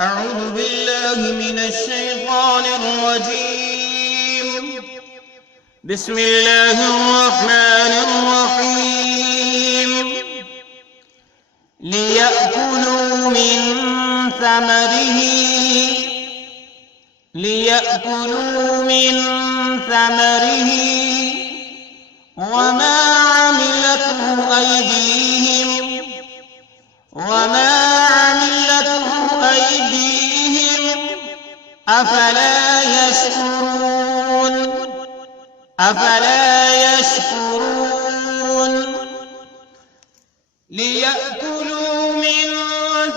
أعوذ بالله من الشيطان الرجيم. بسم الله الرحمن الرحيم. ليأكلوا من ثمره وما عملته أيديهم أفلا يشكرون ليأكلوا من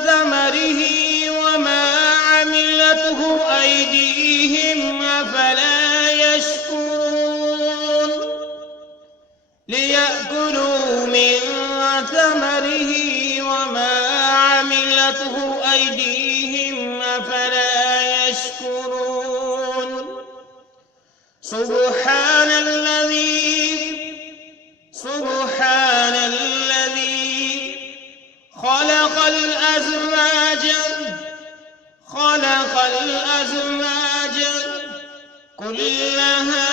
ثمره وما عملته أيديهم أفلا يشكرون ليأكلوا من ثمره وما عملته أيديهم أفلا يشكرون سبحان الذي خلق الأزواج كلها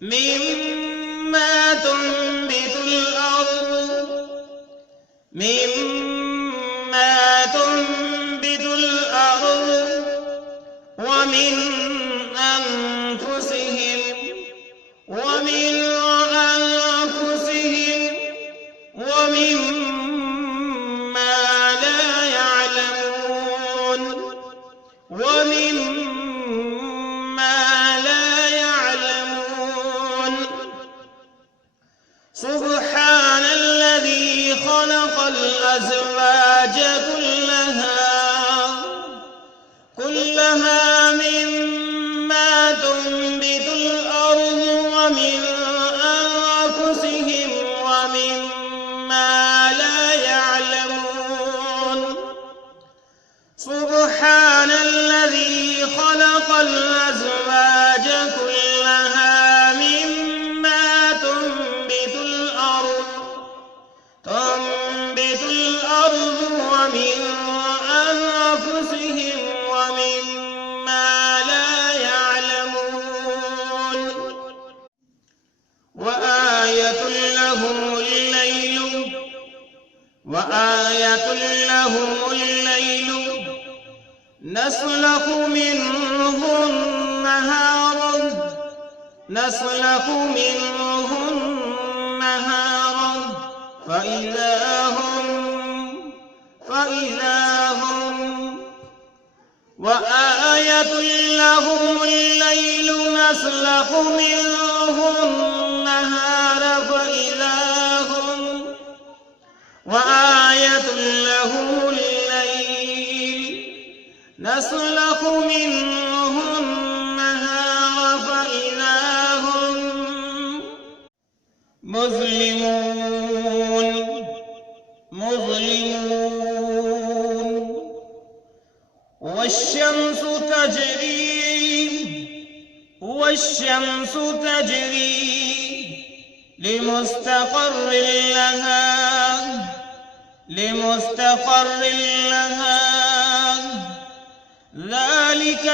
مما تنبت الأرض ومن أنفسهم ومما لا يعلمون سبحان الذي خلق الأزواج كلها مما تنبت الأرض ومن أنفسهم ومما لا يعلمون سبحان الذي خلق الأزواج كلها مما تنبت الأرض ومن أنفسهم ومما لا يعلمون وآية لهم الليل نسلخ منه النهار فإذا هم وآية لهم الليل نسلخ منه النهار وآية لهم الليل نسلخ منه النهار فإذا هم مظلمون والشمس تجري لمستقر لها ذلك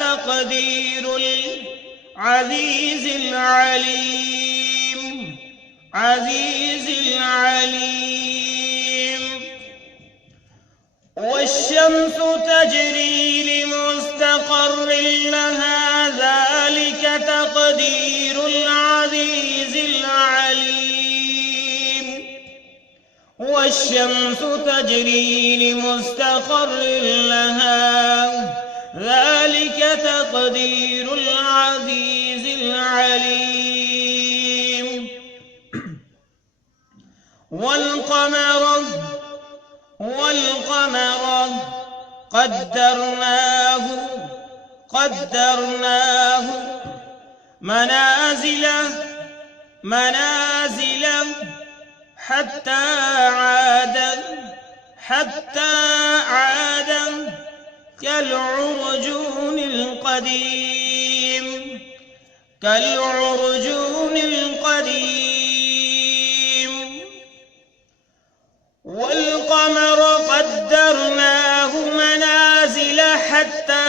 تقدير العزيز العليم والشمس تجري لمستقر لها ذلك تقدير العزيز العليم والشمس تجري لمستقر لها ذلك تقدير العزيز العليم والقمر قدرناه منازل حتى عاد كالعرجون القديم والقمر قدرناه منازل حتى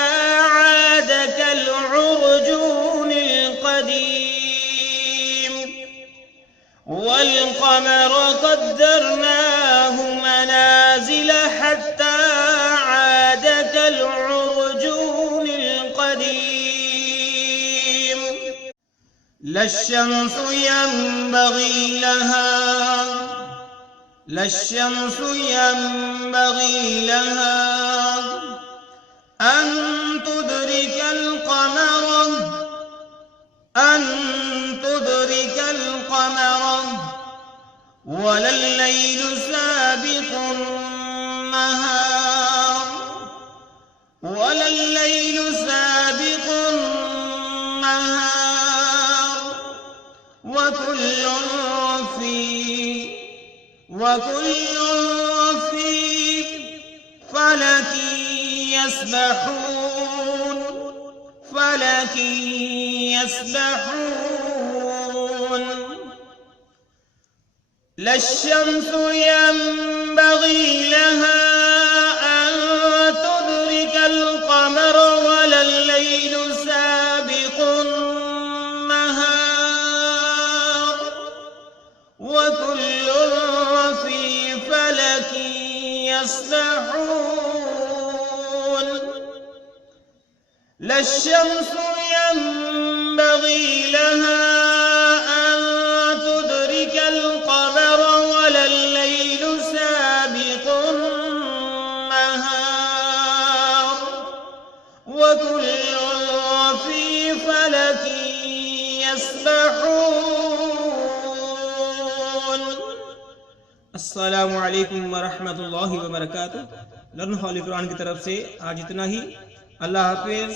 عاد كالعرجون القديم والقمر قدرناه منازل حتى عاد كالعرجون القديم لا الشمس ينبغي لها أن تدرك القمر ولا الليل سابق النهار وكل في فلك يسبحون لا الشمس ينبغي لها أن تدرك القمر ولا الليل سابق النهار وكل في فلك يسبحون لا الشمس ينبغي لها أن تدرك القمر ولا الليل سابق النهار وكل في فلك يسبحون अस्सलाम वालेकुम वरहमतुल्लाहि वबरकातुह। लर्न हॉली कुरान की तरफ से आज इतना ही। अल्लाह हाफिज।